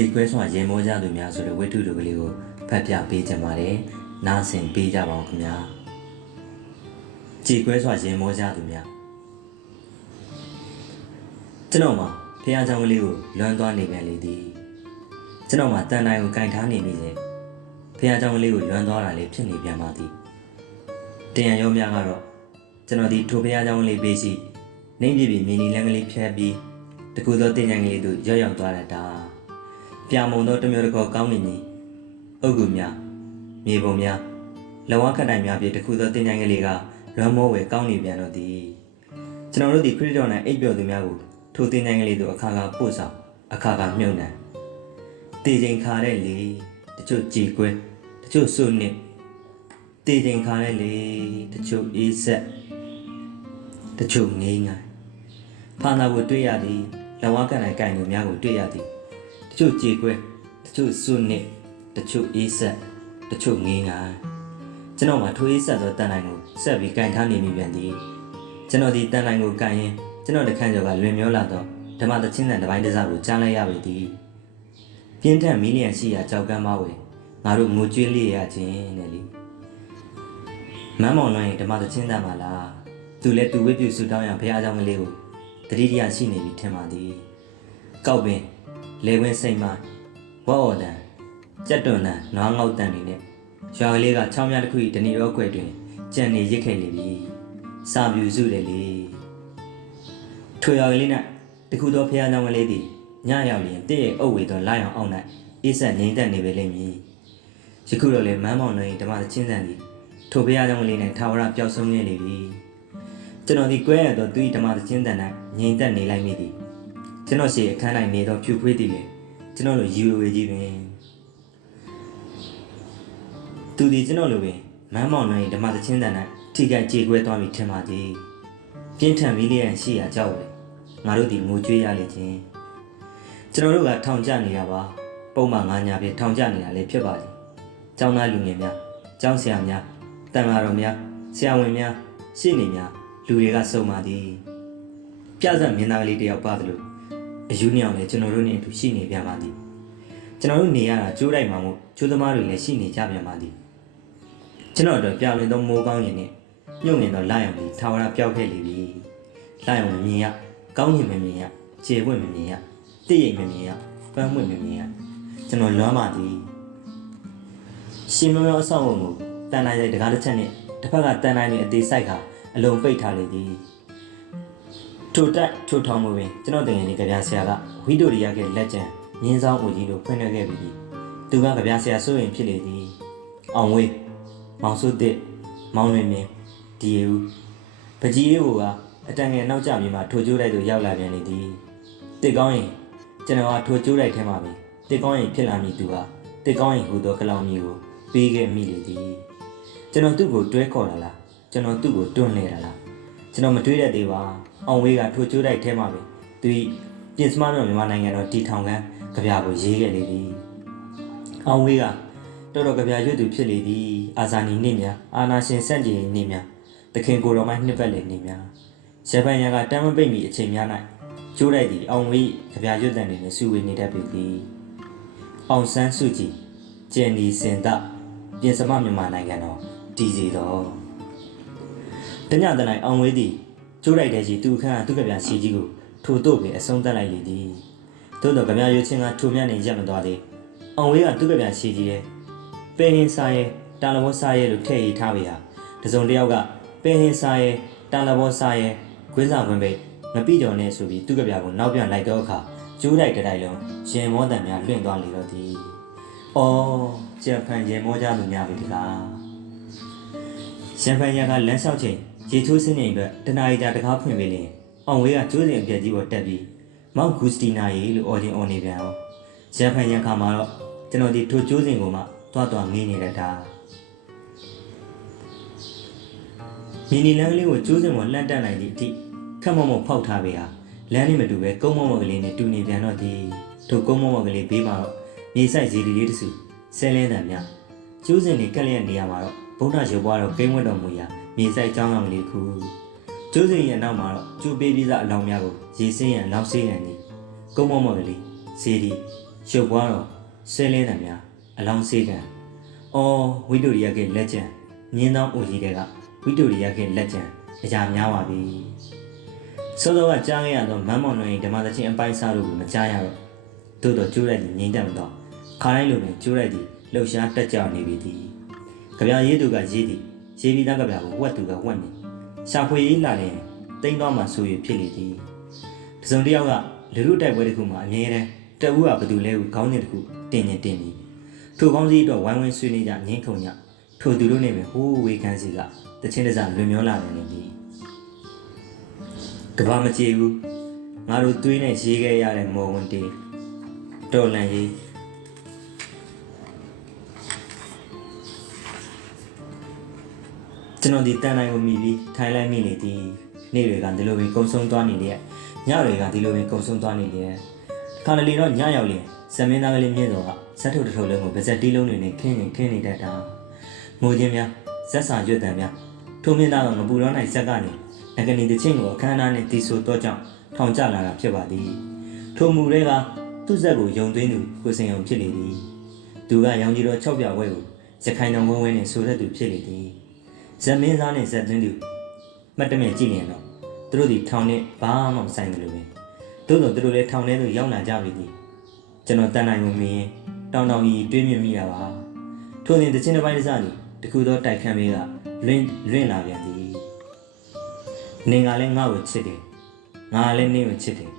ကြည်ခွဲစွာရေမောကြသူများဆိုတဲ့ဝိတ္ထုတူကလေးကိုဖတ်ပြပေးချင်ပါတယ်နားဆင်ပေးကြပါဦးခင်ဗျာကြည်ခွဲစွာရေမောကြသူများကျွန်တော်မှာဖះเจ้าကလေးကိုလွမ်းသွားနေပြန်လေသည်ကျွန်တော်မှာတန်တိုင်းကိုကင်ထားနေမိစေဖះเจ้าကလေးကိုလွမ်းသွားတာလေးဖြစ်နေပြန်ပါသည်တင်ရရောများကတော့ကျွန်တော်ဒီထိုဖះเจ้าကလေးပေးရှိ နှိမ့်ပြပြမြင်းနီလန်းကလေးဖြတ်ပြီးတကူသောတင်ញံကလေးတို့ရောက်ရောက်သွားတဲ့တာ ပြာမုံသောတစ်မျိုးတစ်ခေါက်ကောင်းနေမည်အုတ်ကူများမြေပုံများလဝခတ်တိုင်များဖြင့်တကူသောတင်ញံကလေးကလွမ်းမောဝဲကောင်းနေပြန်တော့သည်ကျွန်တော်တို့ဒီခရစ်တော်နဲ့အိပ်ပျော်သူများကိုထိုတင်ញံကလေးတို့အခါခါပို့ဆောင်အခါခါမြုံနှံတည်ချိန်ခါတဲ့လေတချို့ကြည်ကွဲတချို့စွနစ်တည်ချိန်ခါတဲ့လေတချို့အေးဆက်တချို့ငိမ့်ငိုင်းဖာနာကိုတွေ့ရသည်လဝကနိုင်ကင်ကိုများကိုတွေ့ရသည် တချို့ကြေကွဲတချို့စွနစ်တချို့အေးဆက်တချို့ငင်းငါကျွန်တော်မှာထိုးအေးဆက်သောတန်တိုင်းကိုဆက်ပြီးကင်ထားနေမိပြန်သည်ကျွန်တော်ဒီတန်တိုင်းကိုကင်ရင်ကျွန်တော်တခန့်ကျော်ကလွင်မျောလာတော့ဓမ္မသချင်းတန်တစ်ပိုင်းတစ်စားကိုကြားလိုက်ရပေသည်ပြင်းထန်မီလီယံရှိရာကြောက်ကမ်းမဝယ်ငါတို့ငိုကြွေးလေးရခြင်းနဲ့လေမမ်းမောင်လွန်ရင်ဓမ္မသချင်းတန်ပါလားသူလည်းသူဝိပုစုတောင်းရဘုရားကြောင့်ကလေးကိုတတိယရှိနေပြီထင်ပါသည်ကောက်ပင် လေဝင်းစိတ်မဝေါ်အော်တန်ကြက်တွန်တန်နွားငေါက်တန်နေနဲ့ရွာကလေးကချောင်းများတစ်ခု၏တဏီရောကွယ်တွင်ကြံနေရစ်ခဲ့လေပြီစာပြူစုတယ်လေထိုရွာကလေး၌တခုသောဖះကြောင်ကလေးသည်ညရောက်လျင်တည့်ရဲ့အုပ်ဝေသွန်လိုက်အောင်အောင်၌အေးဆက်ငိမ့်သက်နေပေလိမ့်မည်ယခုတော့လေမန်းမောင်တို့၏ဓမ္မသချင်းစံသည်ထိုဖះကြောင်ကလေး၌ထာဝရပျောက်ဆုံးနေလေပြီကျွန်တော်ဒီကွဲရသောသူ၏ဓမ္မသချင်းတန်၌ငြိမ်သက်နေလိုက်မိသည် ကျွန်တော်ရှိအခန်း၌နေသောဖြူခွေးသည်လေကျွန်တော်လိုယူဝေကြီးပင်သူသည်ကျွန်တော်လိုပင်မမ်းမောင်၌ဓမ္မသချင်းတန်၌ထိခိုက်ကြေကွဲသွားပြီထင်ပါသည်ပြင်းထန်မီလီယံရှိရာကြောက်ပဲငါတို့သည်ငိုကြွေးရလေခြင်းကျွန်တော်တို့ကထောင်ကျနေတာပါပုံမှန်ငါညာဖြင့်ထောင်ကျနေတာလည်းဖြစ်ပါသည်ကျောင်းသားလူငယ်များကျောင်းဆရာများတန်ဃာတော်များဆရာဝန်များရှေ့နေများလူတွေကစုံပါသည်ပြဇက်မင်းသားကလေးတယောက်ပါတယ်လို့ အယူညောင်လည်းကျွန်တော်တို့နဲ့အတူရှိနေပြန်ပါသည်ကျွန်တော်တို့နေရတာကျိုးတိုက်မှာမို့ကျိုးသမားတွေလည်းရှိနေကြပြန်ပါသည်ကျွန်တော်တို့ပြောင်းလဲသောမိုးကောင်းရင်နဲ့မြုပ်နေသောလာရောင်သည်ထာဝရပျောက်ခဲ့လေပြီလာရောင်မမြင်ရကောင်းရင်မမြင်ရခြေပွင့်မမြင်ရတိရိတ်မမြင်ရပန်းပွင့်မမြင်ရကျွန်တော်လွမ်းပါသည်ရှင်မမောအဆောင်အုံကိုတန်နိုင်တဲ့တကားတစ်ချက်နဲ့တစ်ဖက်ကတန်နိုင်တဲ့အသေးဆိုင်ခါအလုံးပိတ်ထားလေသည် ထိုတက်ထိုထောင်မှုပင်ကျွန်တော်တင်ရင်ဒီကြပြဆရာကဝီဒိုရီယာကလက်ကျန်ငင်းဆောင်ဦးကြီးတို့ဖွင့်နှဲခဲ့ပြီသူကကြပြဆရာစိုးရင်ဖြစ်လေသည်အောင်ဝေးမောင်စုတစ်မောင်လွင်မြင်ဒီယူပကြီးလေးကအတန်ငယ်နောက်ကျပြီးမှထိုကျိုးတိုက်သို့ရောက်လာပြန်လေသည်တစ်ကောင်းရင်ကျွန်တော်ကထိုကျိုးတိုက်ထဲမှာပဲတစ်ကောင်းရင်ဖြစ်လာမည်သူကတစ်ကောင်းရင်ဟူသောကလောင်မျိုးကိုပေးခဲ့မိလေသည်ကျွန်တော်သူ့ကိုတွဲခေါ်လာလားကျွန်တော်သူ့ကိုတွန်းနေတာလား ကျွန်တော်မတွေးတတ်သေးပါအောင်ဝေးကထိုကျိုးတိုက်ထဲမှာပဲသူဤပြင်စမမြောင်မြန်မာနိုင်ငံတော်တီထောင်ကန်ကြပြကိုရေးခဲ့လေသည်အောင်ဝေးကတော်တော်ကြပြရွတ်သူဖြစ်လေသည်အာဇာနည်နေများအာနာရှင်စန့်ကျင်နေများတခင်ကိုတော်မိုင်းနှစ်ပတ်လည်နေများရပန်ရကတမ်းမပိတ်မီအချိန်များ၌ကျိုးတိုက်သည်အောင်ဝေးကြပြရွတ်တဲ့နေနဲ့စုဝေးနေတတ်ပြီသည်အောင်ဆန်းစုကြည်ကျန်ဒီစင်ဒပြင်စမမြန်မာနိုင်ငံတော်တည်စီတော် တညတနိုင်အောင်ဝေးသည်ကျိုးလိုက်တဲ့ကြီးသူခန့်ကသူ့ကဗျာစီကြီးကိုထိုတို့ပင်အဆုံးသတ်လိုက်လေသည်သို့တော့ကဗျာရွှေချင်းကထိုမြတ်နေရက်မသွားသေးအောင်ဝေးကသူ့ကဗျာစီကြီးရဲ့ပင်ဟင်းစားရဲ့တာလဘောစားရဲ့လို့ထည့်ရေးထားပေဟာတစုံတစ်ယောက်ကပင်ဟင်းစားရဲ့တာလဘောစားရဲ့ခွေးစားခွင့်ပဲမပြတော်နဲ့ဆိုပြီးသူ့ကဗျာကိုနောက်ပြန်လိုက်တော့အခါကျိုးလိုက်တဲ့တိုင်လုံးရင်မောတန်များလွင့်သွားလေတော့သည်။အော်ကြံဖန်ရင်မောကြသူများပြီဒီလားရှမ်ပန်ယာကလမ်းလျှောက်ချိန် ရေချိုးစင်းနေအတွက်တနာရီတာတကားဖွင့်ပေးလင်အောင်ဝေးကကျိုးစင်အပြက်ကြီးပေါ်တက်ပြီးမောက်ဂူစတီနာရီလို့အော်ချင်းအော်နေပြန်အောင်ရှမ်ပန်ယာခါမှာတော့ကျွန်တော်ဒီထိုကျိုးစင်ကိုမှသွားသွားငင်းနေတတ်တာမီနီလမ်းကလေးကိုကျိုးစင်ပေါ်လှမ်းတက်နိုင်သည့်အထိခက်မော့မော့ဖောက်ထားပေးဟာလမ်းနဲ့မတူပဲကုန်းမော့မော့ကလေးနဲ့တူနေပြန်တော့ဒီထိုကုန်းမော့မော့ကလေးဘေးမှာတော့မြေဆိုင်စီဒီလေးတစ်စုဆဲလင်းတံမြကျိုးစင်လေးကက်လျက်နေရမှာတော့ဗုဒ္ဓရုပ်ပွားတော့ကိန်းဝတ်တော်မူရာ မြေဆိုင်ကျောင်းကောင်လေးတစ်ခုကျိုးစင်ရဲ့နောက်မှာတော့ကျိုးပေးပြီးသားအလောင်းများကိုရေစင်းရန်လောက်ဆေးရန်ဒီကုန်းမော့မော့ကလေးဇေဒီရုပ်ပွားတော့ဆဲလင်းတယ်များအလောင်းဆေးကန်အော်ဝိတိုရီယာကလက်ကျန်ညင်းသောအိုကြီးတွေကဝိတိုရီယာကလက်ကျန်အရာများပါပြီစောစောကကြားခဲ့ရသောမမ်းမောင်နှင့်ဓမ္မသချင်းအပိုင်းစားတို့ကိုမကြားရတော့သို့တော့ကျိုးလိုက်ပြီးငြိမ်သက်မတော့ခါတိုင်းလိုပင်ကျိုးလိုက်ပြီးလှုပ်ရှားတက်ကြွနေပြီသည်ကြပြရေးသူကရေးသည် ရေးပြီးသားကြပြကိုဝက်သူကဝက်နေရှာဖွေရေးလာရင်တိမ့်သွားမှဆိုရဖြစ်လေသည်တစုံတစ်ယောက်ကလူလူတိုက်ပွဲတစ်ခုမှာအမြဲတမ်းတအူးကဘသူလဲကိုခေါင်းစဉ်တစ်ခုတင်နေတင်ပြီးထိုခေါင်းစည်းတော့ဝိုင်းဝန်းဆွေးနေကြငင်းခုန်ကြထိုသူတို့နဲ့ပဲဟိုးဝေခန်းစီကတချင်းတစားလွင်မျောလာတယ်နေသည်ကဘာမကြည့်ဘူးငါတို့သွေးနဲ့ရေးခဲ့ရတဲ့မော်ဝန်တေးတော်လန်ရေး ကျွန်တော်ဒီတန်တိုင်းကိုမိပြီးထိုင်လိုက်မိနေသည်နေ့တွေကဒီလိုပဲကုံဆုံးသွားနေလေညတွေကဒီလိုပဲကုံဆုံးသွားနေလေခါနလီတော့ညရောက်လေဇမင်းသားကလေးမြင့်တော်ကဇက်ထုတ်တစ်ထုတ်လုံးကိုဗဇက်တီးလုံးတွေနဲ့ခင်းရင်ခင်းနေတတ်တာငိုခြင်းများဇက်စာရွတ်တံများထုံမြင့်သားကငပူတော်နိုင်ဇက်ကနေငကနေတချင်းကိုအခမ်းအနားနဲ့တီဆိုတော့ကြောင့်ထောင်ကျလာတာဖြစ်ပါသည်ထိုမူတွေကသူ့ဇက်ကိုယုံသွင်းသူကိုစင်အောင်ဖြစ်လေသည်သူကရောင်ကြီးတော်၆ပြဝဲကိုရခိုင်တော်ဝဲဝဲနဲ့ဆိုတဲ့သူဖြစ်လေသည် ဇက်မင်းသားနဲ့ဇက်သွင်းသူမှတ်တမဲ့ကြည့်နေတော့သူတို့ဒီထောင်နဲ့ဘာမှမဆိုင်ဘူးလို့ပဲသို့တော့သူတို့လည်းထောင်ထဲသို့ရောက်လာကြပြီဒီကျွန်တော်တန်နိုင်မမင်းတောင်းတောင်းကြီးတွေးမြင်မိတာပါထို့ရင်တချင်းတစ်ပိုင်းတစ်စစီတခုသောတိုက်ခန်းလေးကလွင့်လွင့်လာပြန်သည်နင်ကလည်းငါ့ကိုချစ်တယ်ငါလည်းနင့်ကိုချစ်တယ်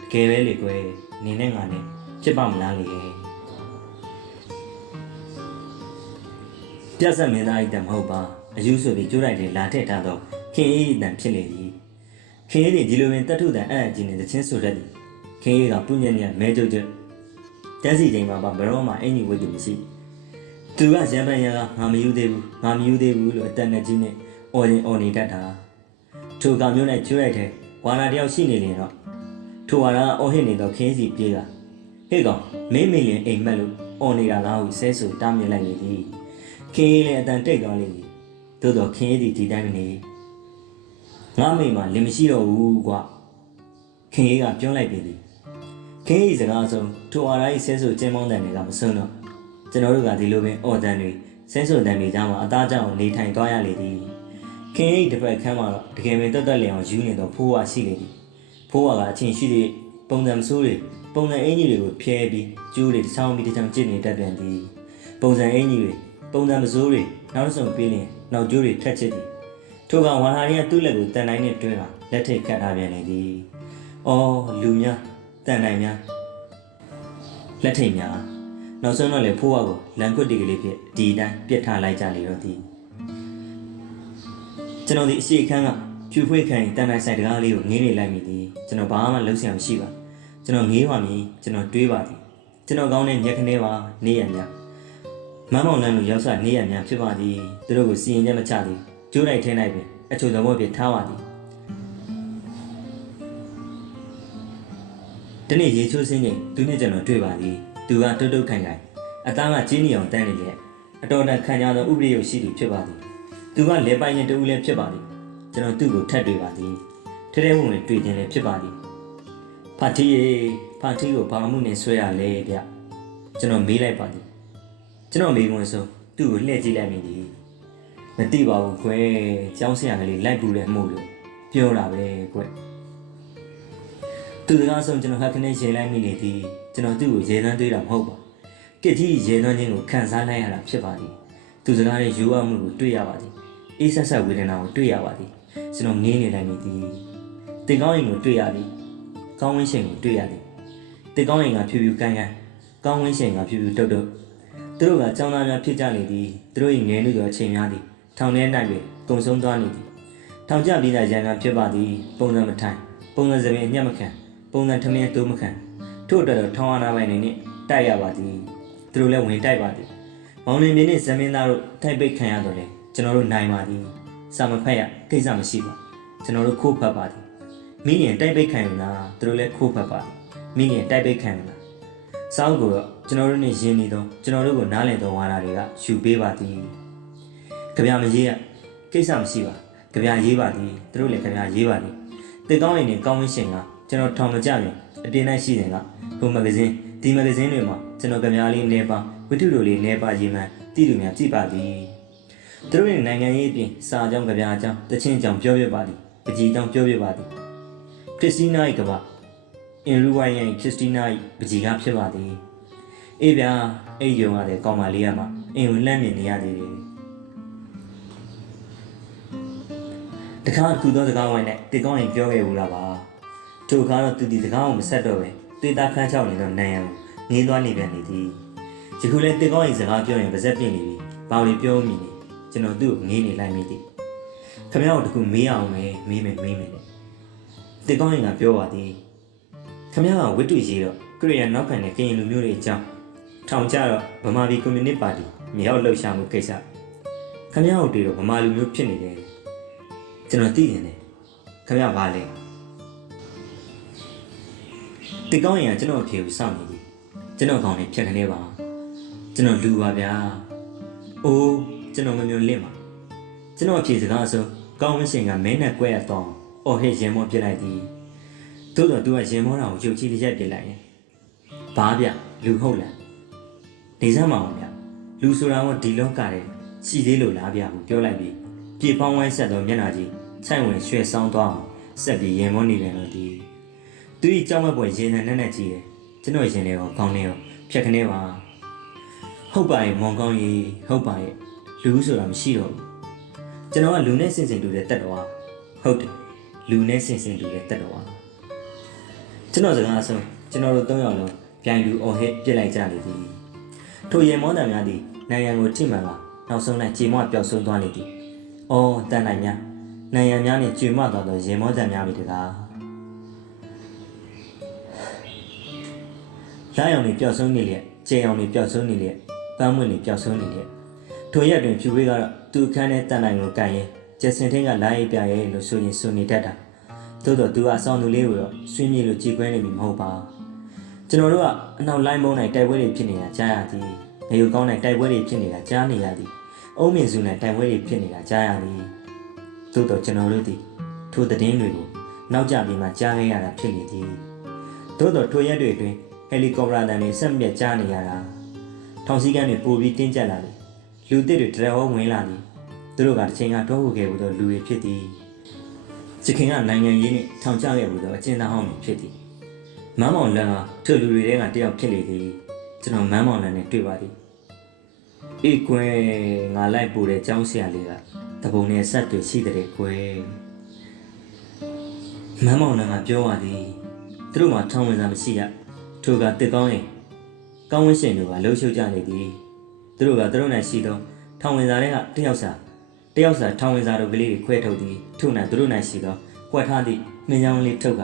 တကယ်ပဲလေကွယ်နင်နဲ့ငါနဲ့ချစ်ပါမလားလေပြတ်ဆက်မင်းသားအိတ်တမဟုတ်ပါ အယူဆိုပြီးကျိုးလိုက်တယ်လာထည့်ထားတော့ခင်အေးအတန်ဖြစ်လေသည်ခင်အေးဒီလိုပင်တတ်ထုတန်အဲ့အကြီးနဲ့တချင်းဆိုတတ်သည်ခင်အေးကပုညံ့ညံ့မဲကြုတ်ကြွတန်းစီချိန်မှာပါဘရောမှအင်ကြီးဝတ်သူမရှိသူကရံပန်ရံကငါမယူသေးဘူးငါမယူသေးဘူးလို့အတန်နဲ့ကြီးနဲ့အော်ရင်အော်နေတတ်တာထိုကမျိုးနဲ့ကျိုးလိုက်တဲ့ဝါနာတယောက်ရှိနေရင်တော့ထိုဝါနာကအော်ဟစ်နေတော့ခင်းစီပြေးတာဟေ့ကောင်မင်းမေလင်အိမ်မက်လို့အော်နေတာလားဟုဆဲဆူတားမြင်လိုက်နေသည်ခင်းလေးအတန်တိတ်သွားလိမ့်မယ် သို့တော့ခင်းသည်ဒီတိုင်းမနေငါမိမှာလင်မရှိတော့ဘူးကွာခင်ကြီးကပြောလိုက်ပြီသည်ခင်ကြီးစကားဆုံးထိုအားတိုင်းဆဲဆူကျင်းမောင်းတဲ့တွေကမဆုံးတော့ကျွန်တော်တို့ကဒီလိုပင်အော်တန်တွေဆဲဆူတန်တွေကြားမှာအသားကြောင်နေထိုင်သွားရလေသည်ခင်ကြီးတစ်ဖက်ခန်းမှာတော့တကယ်ပင်တက်တက်လျအောင်ယူနေတော့ဖိုးဝါရှိလေသည်ဖိုးဝါကအချင်းရှိသည့်ပုံစံမဆိုးတွေပုံစံအင်ကြီးတွေကိုဖျဲပြီးကျိုးတွေတစ်ချောင်းပြီးတစ်ချောင်းကျစ်နေတတ်ပြန်သည်ပုံစံအင်ကြီးတွေ ပုံစံမဆိုးတွေနောက်တစ်စုံပြီးရင်နောက်ကျိုးတွေထက်ချစ်သည်ထိုကဝါဟာရီကသူ့လက်ကိုတန်တိုင်းနဲ့တွဲတာလက်ထိတ်ခတ်ထားပြန်လေသည်အော်လူများတန်တိုင်းများလက်ထိတ်များနောက်ဆုံးတော့လေဖိုးဝါကိုလန်ခွတ်တီကလေးဖြင့်ဒီတိုင်းပြစ်ထားလိုက်ကြလေတော့သည်ကျွန်တော်ဒီအရှိခန်းကဖြူဖွေးခံတန်တိုင်းဆိုင်တကားလေးကိုငင်းနေလိုက်မိသည်ကျွန်တော်ဘာမှလုံးဆရာမရှိပါကျွန်တော်ငေးပါမည်ကျွန်တော်တွေးပါသည်ကျွန်တော်ကောင်းတဲ့မျက်ခင်းပါနေရများ မမ်းမောင်လန်းလိုရောက်စားနေရများဖြစ်ပါသည်သူတို့ကိုစီရင်ချက်မချသည်ကျိုးလိုက်ထင်းလိုက်ပင်အချို့သဘောပြထားပါသည်တနေ့ရေချိုးစင်းချိန်သူနဲ့ကျွန်တော်တွေ့ပါသည်သူကတုတ်တုတ်ခိုင်ခိုင်အသားကကျင်းနေအောင်တန်းနေလေအတော်တန်ခံရသောဥပဒေရုပ်ရှိသူဖြစ်ပါသည်သူကလေပိုင်ရင်တူလည်းဖြစ်ပါသည်ကျွန်တော်သူ့ကိုထပ်တွေ့ပါသည်ထဲထဲဝင်ဝင်တွေ့ခြင်းလည်းဖြစ်ပါသည်ဖာတီရေဖာတီကိုဘာမှုနဲ့ဆွဲရလဲဗျကျွန်တော်မေးလိုက်ပါသည် ကျွန်တော်မိကွန်းဆိုသူ့ကိုလှည့်ကြည့်လိုက်မိသည်မသိပါဘူးခွဲကျောင်းဆရာကလေးလိုက်ပူတယ်မှုလို့ပြောတာပဲကွသူတကားဆုံးကျွန်တော်ဟက်ခနဲ့ရေလိုက်မိနေသည်ကျွန်တော်သူ့ကိုရေသွမ်းတွေးတာမဟုတ်ပါကစ်ကြီးရေသွမ်းခြင်းကိုခံစားလိုက်ရတာဖြစ်ပါသည်သူစကားရဲ့ရိုးအမှုကိုတွေ့ရပါသည်အေးဆက်ဆက်ဝေဒနာကိုတွေ့ရပါသည်ကျွန်တော်ငင်းနေလိုက်မိသည်တင်ကောင်းရင်ကိုတွေ့ရသည်ကောင်းဝင်းရှင်ကိုတွေ့ရသည်တင်ကောင်းရင်ကဖြူဖြူကန်းကန်းကောင်းဝင်းရှင်ကဖြူဖြူတုတ်တုတ် သူတို့ကចောင်းသားများဖြစ်ကြလေသည်သူတို့၏ငယ်နုသောအချိန်များသည်ထောင်ထဲ၌ပင်ကုံဆုံးသွားနေသည်ထောင်ကျပြီးသားရန်ကဖြစ်ပါသည် ပုံစံမထိုင်ပုံစံစပင်အညက်မခံပုံစံထမင်းတိုးမခံထို့အတွက်တော့ထောင်အားနာပိုင်နေနှင့်တိုက်ရပါသည်သူတို့လည်းဝင်တိုက်ပါသည်မောင်လင်မြင်းနှင့်ဇမင်းသားတို့ထိုက်ပိတ်ခံရတော့လေကျွန်တော်တို့နိုင်ပါသည်စာမဖက်ရကိစ္စမရှိပါကျွန်တော်တို့ခိုးဖက်ပါသည်မိရင်တိုက်ပိတ်ခံရလားသူတို့လည်းခိုးဖက်ပါသည်မိရင်တိုက်ပိတ်ခံရလားစောင်းကိုတော့ ကျွန်တော်တို့နဲ့ယဉ်နေတော့ကျွန်တော်တို့ကိုနားလည်သောဝါဒတွေကယူပေးပါသည်။ကြပြမကြီးကကိစ္စမရှိပါကြပြရေးပါသည်သူတို့လည်းကြပြရေးပါသည်တေကောင်းရင်နဲ့ကောင်းဝင်းရှင်ကကျွန်တော်ထောင်မကြရင်အပြင်၌ရှိတယ်ကဟိုမဂဇင်းဒီမဂဇင်းတွေမှာကျွန်တော်ကြပြလေးနေပါဝိတုလိုလေးနေပါရေးမှန်တည်သူများကြည့်ပါသည်သူတို့ရဲ့နိုင်ငံရေးအပြင်စာအကြောင်းကြပြအကြောင်းတချင်းအကြောင်းပြောပြပါသည်ပကြီးအကြောင်းပြောပြပါသည်ခရစ်စတီးနာ၏ကဘာအင်ရူဝိုင်းရဲ့ခရစ်စတီးနာ၏ပကြီးကဖြစ်ပါသည် အေးဗျာအဲ့ဒီယုံရတယ်ကောင်းပါလေးရမှာအင်ဝင်လန့်မြင်နေရသေးတယ်တခါကူသောစကားဝိုင်းနဲ့တေကောင်းရင်ပြောခဲ့ဘူးလားပါထိုအခါတော့သူဒီစကားကိုမဆက်တော့ပဲတေတာခန်းချောက်နေတော့နိုင်ရန်ငေးသွားနေပြန်နေသည်ယခုလဲတေကောင်းရင်စကားပြောရင်ပါဇက်ပြင့်နေပြီဘာလို့ပြောမိနေကျွန်တော်သူ့ကိုငေးနေလိုက်မိသည်ခမရတို့တခုမေးအောင်မယ်မေးမယ်မေးမယ်လေတေကောင်းရင်ကပြောပါသည်ခမရကဝိတုရေးတော့ခရီးရန်နောက်ခံတဲ့ကရင်လူမျိုးတွေအကြောင်း ထောင်ကြတော့ဗမာပြည်ကွန်မြူနစ်ပါတီမြောက်လှုပ်ရှားမှုကိစ္စခမရတို့တွေတော့ဗမာလူမျိုးဖြစ်နေတယ်ကျွန်တော်သိနေတယ်ခင်ဗျာဘာလဲဒီကောင်းရင်ကကျွန်တော်အဖေကိုစောင့်နေပြီကျွန်တော်ကောင်းနေဖြတ်ခနေပါကျွန်တော်လူပါဗျာအိုးကျွန်တော်မမျိုးလင့်ပါကျွန်တော်အဖေစကားဆိုကောင်းမရှင်ကမဲနဲ့ကွဲရတော့အော်ဟဲ့ရင်မောပြစ်လိုက်သည်သို့တော့သူကရင်မောတာကိုရုပ်ချီးတစ်ရက်ပြစ်လိုက်ရင်ဘာဗျလူဟုတ်လား နေစမ်းမအောင်ဗျလူဆိုတာကဒီလောကရဲ့ရှိသေးလို့လားဗျကိုပြောလိုက်ပြီးပြေပေါင်းဝိုင်းဆက်သောမျက်နှာကြီးခြိုက်ဝင်ရွှဲဆောင်းသွားအောင်ဆက်ပြီးရင်မောနေတယ်လို့ဒီသူ၏ကြောင်းဝက်ပွဲရေနံနဲ့နဲ့ကြည့်တယ်ကျွန်တော်ရင်ထဲကိုကောင်းနေရောဖြတ်ခနေပါဟုတ်ပါရဲ့မောင်ကောင်းကြီးဟုတ်ပါရဲ့လူဆိုတာမရှိတော့ဘူးကျွန်တော်ကလူနဲ့စင်စင်တူတဲ့တက်တော်ဟုတ်တယ်လူနဲ့စင်စင်တူတဲ့တက်တော်ကျွန်တော်စကားအဆုံးကျွန်တော်တို့၃ယောက်လုံးပြိုင်လူအော်ဟစ်ပြစ်လိုက်ကြလေသည် ထိုရင်မောတံများသည်နိုင်ငံကိုထိမှန်လာနောက်ဆုံး၌ကြေမွပျောက်ဆုံးသွားလေသည်။အော်တန်နိုင်များနိုင်ရန်များနဲ့ကျွေမသွားသောရေမောတန်များပြီတကား။လာရောင်တွေပျောက်ဆုံးနေလျက်ကျေအောင်တွေပျောက်ဆုံးနေလျက်ပန်းမွင့်တွေပျောက်ဆုံးနေလျက်ထိုရက်တွင်ဖြူဝေးကတော့သူခန်းနဲ့တန်နိုင်ကိုကန်ရင်ကျက်စင်ထင်းကလာရိပ်ပြရဲလို့ဆိုရင်ဆိုနေတတ်တာ။သို့တော့သူကအဆောင်သူလေးကိုတော့ဆွေးမြေ့လို့ကြည်ကွဲနေပြီမဟုတ်ပါ။ ကျွန်တော်တို့ကအနောက်လိုင်းမုံနိုင်တိုက်ပွဲတွေဖြစ်နေတာကြားရသည်။နေယူကောင်းတဲ့တိုက်ပွဲတွေဖြစ်နေတာကြားနေရသည်။အုံးမြင့်စုနဲ့တိုက်ပွဲတွေဖြစ်နေတာကြားရသည်။သို့တော့ကျွန်တော်တို့သည်ထိုသတင်းတွေကိုနောက်ကျပြီးမှကြားခဲ့ရတာဖြစ်လေသည်။သို့တော့ထိုရက်တွေအတွင်းဟယ်လီကော်ပတာတန်တွေဆက်မြက်ကြားနေရတာ။ထောင်စည်းကမ်းတွေပိုပြီးတင်းကျပ်လာသည်။လူသစ်တွေတရဟောဝင်လာသည်။သူတို့ကတစ်ချိန်ကတော့ဟုတ်ခဲ့ဘူးတော့လူတွေဖြစ်သည်။စခင်ကနိုင်ငံရေးနဲ့ထောင်ချခဲ့ဘူးတော့အကျဉ်းသားဟောင်းတွေဖြစ်သည်။ မမ်းမောင်လန်ကထိုလူတွေထဲကတယောက်ဖြစ်လေသည်။ကျွန်တော်မမ်းမောင်လန်နဲ့တွေ့ပါသည်။အေးကွယ်ငါလိုက်ပို့တဲ့ចောင်းဆရာလေးကတပုံနဲ့ဆက်တွေရှိတဲ့ကွယ်မမ်းမောင်လည်းငါပြောပါသည်သူတို့မှာထောင်းဝင်စားမရှိရထိုကတစ်ကောင်းရင်ကောင်းဝင်းရှင်တို့ကလှုပ်ရှုပ်ကြနေသည်သူတို့ကသူတို့နဲ့ရှိသောထောင်းဝင်စားတွေကတယောက်စာတယောက်စာထောင်းဝင်စားတို့ကလေးတွေခွဲထုတ်သည်ထို့နဲ့သူတို့နဲ့ရှိသောကွက်ထားသည့်မင်းကြောင်လေးထုတ်က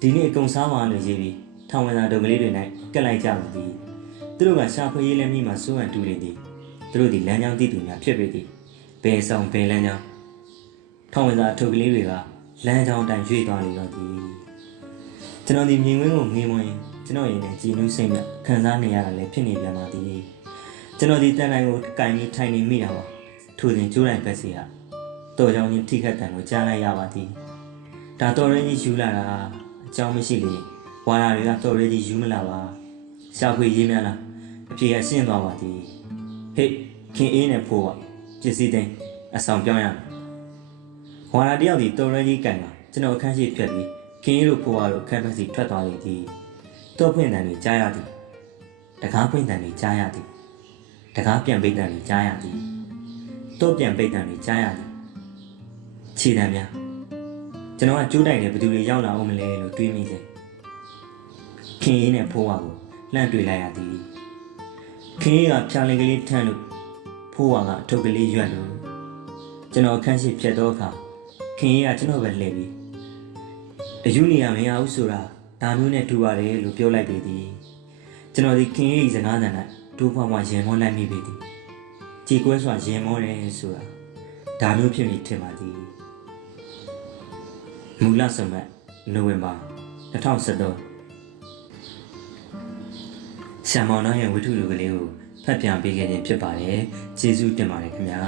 ဒီနေ့အကုံစားပါလို့ရေးပြီးထောင်းဝင်စားတို့ကလေးတွေနဲ့ကက်လိုက်ကြသည်သူတို့ကရှာဖွေရေးလက်မိမှာစိုးဟန်တူနေသည်သူတို့ဒီလမ်းကြောင်းတည်သူများဖြစ်ပေသည်ဘယ်ဆောင်ဘယ်လမ်းကြောင်းထောင်ဝင်စာထုတ်ကလေးတွေကလမ်းကြောင်းတိုင်ရွေ့သွားလေတော့သည်ကျွန်တော်ဒီမြင်ကွင်းကိုငေးမွင်ကျွန်တော်ရင်နဲ့ကြည်နူးစိတ်နဲ့ခံစားနေရတာလည်းဖြစ်နေပြန်ပါသည်ကျွန်တော်ဒီတန်တိုင်းကိုကင်ပြီးထိုင်နေမိတာပါထိုစဉ်ကျိုးတိုင်းပဲစီဟာတော်ကြောင်ချင်းထိခတ်တန်ကိုကြားလိုက်ရပါသည်ဒါတော်ရင်းကြီးယူလာတာအ ကြောင်းမရှိလေဝါလာတွေကတော်ရင်းကြီးယူမလာပါရှာဖွေရေးများလားအဖြေကရှင်းသွားပါသည်ဟေ့ခင်အေးနဲ့ဖိုးကပစ္စည်းသိမ်းအဆောင်ပြောင်းရမယ်။ဝါလာတယောက်ဒီတော်ရကြီးကန်ကကျွန်တော်အခန်းရှိဖြတ်ပြီးခင်အေးတို့ဖိုးကတော့အခန်းဘက်စီထွက်သွားလေသည်။တော့ဖွင့်တန်တွေကြားရသည်။တကားဖွင့်တန်တွေကြားရသည်။တကားပြန်ပိတ်တန်တွေကြားရသည်။တော့ပြန်ပိတ်တန်တွေကြားရသည်။ခြေတံများ ကျွန်တော်ကကျိုးတိုင်တဲ့ဘယ်သူတွေရောက်လာအောင်မလဲလို့တွေးမိစေ။ခင်အေးနဲ့ဖိုးကကိုလှမ်းတွေ့လိုက်ရသည်။ခင်းကဖြာလင်ကလေးထမ်းလို့ဖိုးဝါကအထုပ်ကလေးရွက်လို့ကျွန်တော်အခန်းရှိဖြတ်တော့အခါခင်းကကျွန်တော်ပဲလှည့်ပြီးအယူနေရမရဘူးဆိုတာဒါမျိုးနဲ့တူပါတယ်လို့ပြောလိုက်ပေသည်ကျွန်တော်ဒီခင်းရဲ့စကားသံ၌ဒူးဖွားဖွားရင်မောလိုက်မိပေသည်ကြည်ကွဲစွာရင်မောတယ်ဆိုတာဒါမျိုးဖြစ်မိထင်ပါသည် မူလဆုံးမနိုဝင်ဘာ2013ဆံမောင်နှောင်းရဲ့ဝတ္ထုလူကလေးကိုဖတ်ပြန်ပေးခဲ့ခြင်းဖြစ်ပါတယ်ကျေးဇူးတင်ပါတယ်ခင်ဗျာ